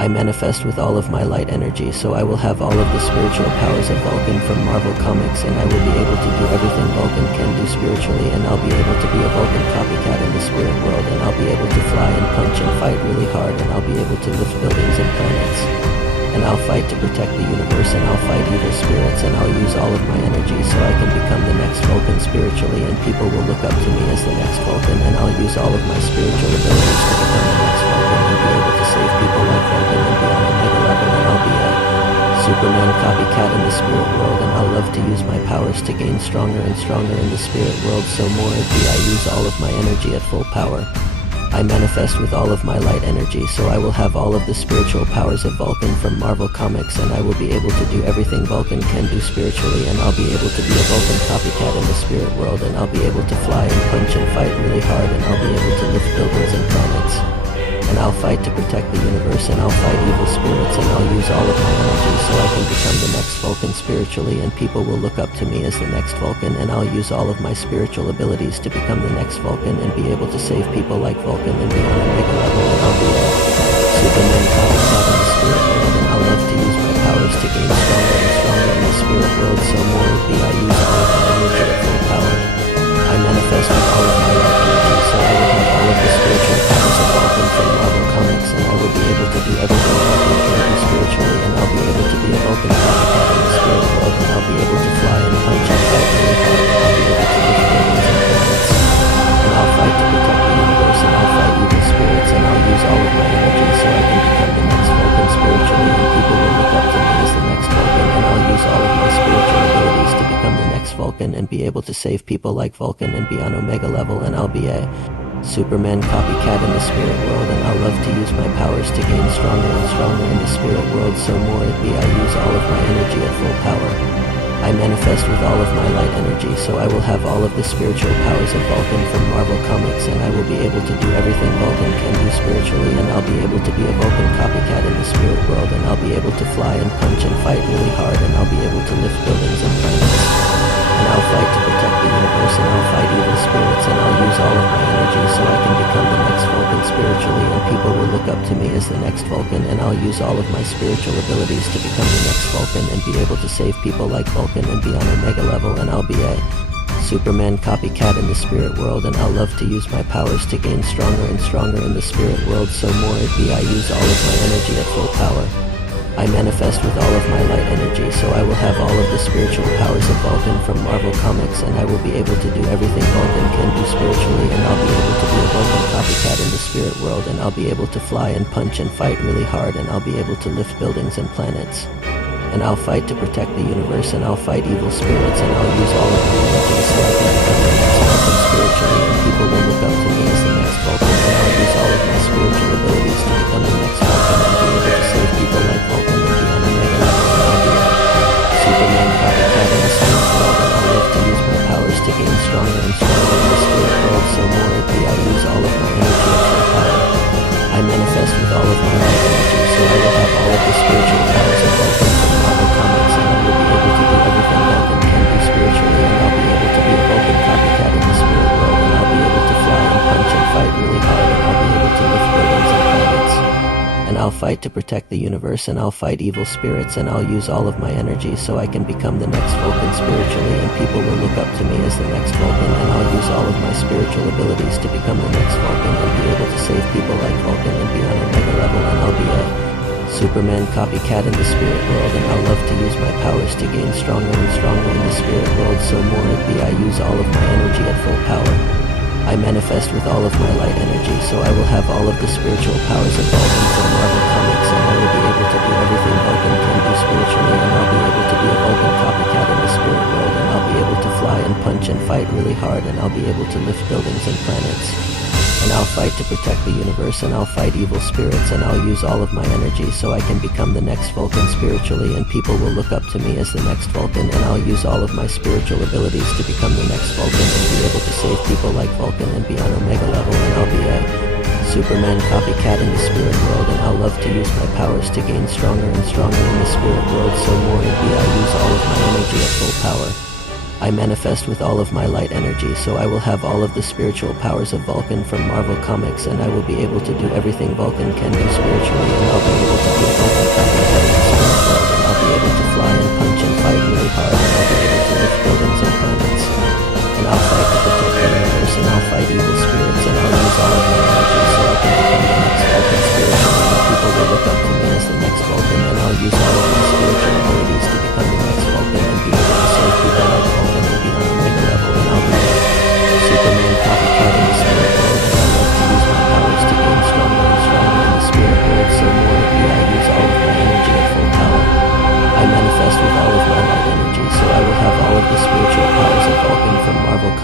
I manifest with all of my light energy, so I will have all of the spiritual powers of Vulcan from Marvel Comics, and I will be able to do everything Vulcan can do spiritually, and I'll be able to be a Vulcan copycat in the spirit world, and I'll be able to fly and punch and fight really hard, and I'll be able to lift buildings and planets. And I'll fight to protect the universe, and I'll fight evil spirits, and I'll use all of my energy so I can become the next Vulcan spiritually, and people will look up to me as the next Vulcan, and I'll use all of my spiritual abilities to become the next Vulcan and be able to save people like Vulcan and be on a mega level, and I'll be a Superman copycat in the spirit world, and I'll love to use my powers to gain stronger and stronger in the spirit world, so more it be I use all of my energy at full power. I manifest with all of my light energy, so I will have all of the spiritual powers of Vulcan from Marvel Comics, and I will be able to do everything Vulcan can do spiritually, and I'll be able to be a Vulcan copycat in the spirit world, and I'll be able to fly and punch and fight really hard, and I'll be able to lift buildings and planets. And I'll fight to protect the universe, and I'll fight evil spirits, and I'll use all of my energy so I can become the next Vulcan spiritually, and people will look up to me as the next Vulcan, and I'll use all of my spiritual abilities to become the next Vulcan and be able to save people like Vulcan and be on a mega level, and I'll be a Superman copycat in the spirit world, and I'll love to use my powers to gain stronger and stronger in the spirit world, so more it be I use all of my energy at full power. I manifest with all of my light energy, so I will have all of the spiritual powers of Vulcan from Marvel Comics, and I will be able to do everything Vulcan can do spiritually, and I'll be able to be a Vulcan copycat in the spirit world, and I'll be able to fly and punch and fight really hard, and I'll be able to lift buildings and planets. And I'll fight to protect the universe, and I'll fight evil spirits, and I'll use all of my energy so I can become the next Vulcan spiritually, and people will look up to me as the next Vulcan, and I'll use all of my spiritual abilities to become the next Vulcan and be able to save people like Vulcan and be on Omega level, and I'll be a Superman copycat in the spirit world, and I'll love to use my powers to gain stronger and stronger in the spirit world, so more it be I use all of my energy at full power. I manifest with all of my light energy, so I will have all of the spiritual powers of Vulcan from Marvel Comics, and I will be able to do everything Vulcan can do spiritually, and I'll be able to be a Vulcan copycat in the spirit world, and I'll be able to fly and punch and fight really hard, and I'll be able to lift buildings and planets. And I'll fight to protect the universe, and I'll fight evil spirits, and I'll use all of my energy so I can become the next Vulcan spiritually, and people will look up to me as the next Vulcan, and I'll use all of my spiritual abilities to become the next Vulcan and be able to save people like Vulcan and be on Omega level, and I'll be a Superman copycat in the spirit world, and I'll love to use my powers to gain stronger and stronger in the spirit world, so more it be I use all of my energy at full power. I manifest with all of my light energy, so I will have all of the spiritual powers of Vulcan from Marvel Comics, and I will be able to do everything Vulcan can do spiritually, and I'll be able to be a Vulcan copycat in the spirit world, and I'll be able to fly and punch and fight really hard, and I'll be able to lift buildings and planets. And I'll fight to protect the universe, and I'll fight evil spirits, and I'll use all of my energy so I can become the next Vulcan spiritually, and people will look up to me as the next Vulcan, and I'll use all of my spiritual abilities to become the next Vulcan and be able to save people like Vulcan and be on a mega level, and I'll be a Superman copycat in the spirit world, and I'll love to use my powers to gain stronger and stronger in the spirit world, so more it be I use all of my energy at full power. I manifest with all of my light energy, so I will have all of the spiritual powers of Vulcan from Marvel Comics, and I will be able to do everything Vulcan can do spiritually, and I'll be able to be a Vulcan copycat in the spirit world, and I'll be able to fly and punch and fight really hard, and I'll be able to lift buildings and planets. And I'll fight to protect the universe, and I'll fight evil spirits, and I'll use all of my energy so I can become the next Vulcan spiritually, and people will look up to me as the next Vulcan, and I'll use all of my spiritual abilities to become the next Vulcan and be able to save people like Vulcan and be on Omega level, and I'll be a Superman copycat in the spirit world, and I'll love to use my powers to gain stronger and stronger in the spirit world, so more it be I use all of my energy at full power. I manifest with all of my light energy, so I will have all of the spiritual powers of Vulcan from Marvel Comics, and I will be able to do everything Vulcan can do spiritually, and I'll be able to be a Vulcan copycat in the spirit world, and I'll be able to fly and punch and fight really hard, and I'll be able to lift buildings and planets. And I'll fight to protect the universe, and I'll fight evil spirits, and I'll use all of my energy so I can become the next Vulcan spiritually, and people will look up to me as the next Vulcan, and I'll use all of my spiritual abilities to become the next Vulcan and be able to save people like Vulcan and be on Omega level, and I'll be a Superman copycat in the spirit world, and I'll love to use my powers to gain stronger and stronger in the spirit world, so more it be I use all of my energy at full power. I manifest with all of my light energy, so I will have all of the spiritual powers of Vulcan from Marvel Comics, and I will be able to do everything Vulcan can do spiritually, and I'll be able to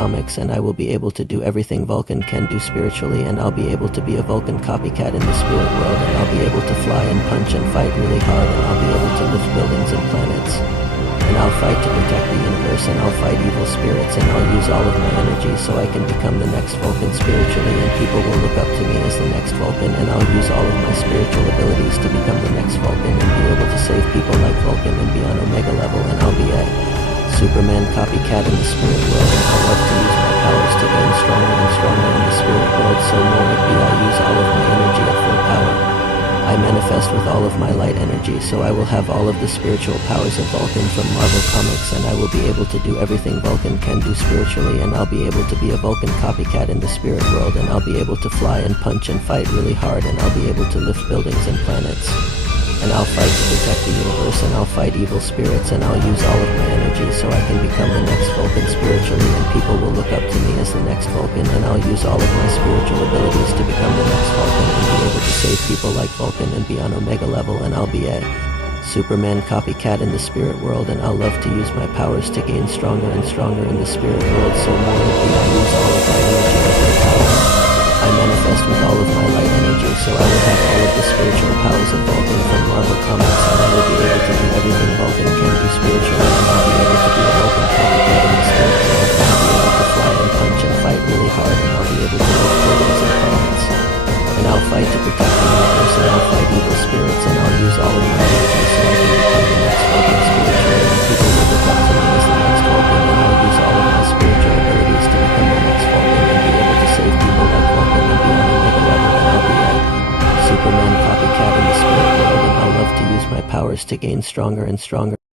Comics, and I will be able to do everything Vulcan can do spiritually, and I'll be able to be a Vulcan copycat in the spirit world, and I'll be able to fly and punch and fight really hard, and I'll be able to lift buildings and planets. And I'll fight to protect the universe, and I'll fight evil spirits, and I'll use all of my energy so I can become the next Vulcan spiritually, and people will look up to me as the next Vulcan, and I'll use all of my spiritual abilities to become the next Vulcan and be able to save people like Vulcan and be on Omega level, and I'll be a Superman copycat in the spirit world, and I'll love to use my powers to gain stronger and stronger in the spirit world, so more it be I use all of my energy at full power. I manifest with all of my light energy, so I will have all of the spiritual powers of Vulcan from Marvel Comics, and I will be able to do everything Vulcan can do spiritually, and I'll be able to be a Vulcan copycat in the spirit world, and I'll be able to fly and punch and fight really hard, and I'll be able to lift buildings and planets. And I'll fight to protect the universe, and I'll fight evil spirits, and I'll use all of my energy so I can become the next Vulcan spiritually, and people will look up to me as the next Vulcan, and I'll use all of my spiritual abilities to become the next Vulcan and be able to save people like Vulcan and be on Omega level, and I'll be a Superman copycat in the spirit world, and I'll love to use my powers to gain stronger and stronger in the spirit world, so more it be I use all of my energy at full power. I manifest with all of my light energy, so I will have all of the spiritual powers of Vulcan from Marvel Comics, and I will be able to do everything Vulcan can do spiritually, and I'll be able to be a Vulcan copycat in the spirit world, and I'll be able to fly and punch and fight really hard, and I'll be able to lift buildings and planets. And I'll fight to protect the universe, and I'll fight evil spirits, and I'll use all of my energy so I can become the next Vulcan spiritually, and people will look up to me as the next Vulcan, and I'll use all of my spiritual abilities to become the next Vulcan and be able to save people like Vulcan and be on Omega level, and I'll be a Superman copycat in the spirit world, and I'll love to use my powers to gain stronger and stronger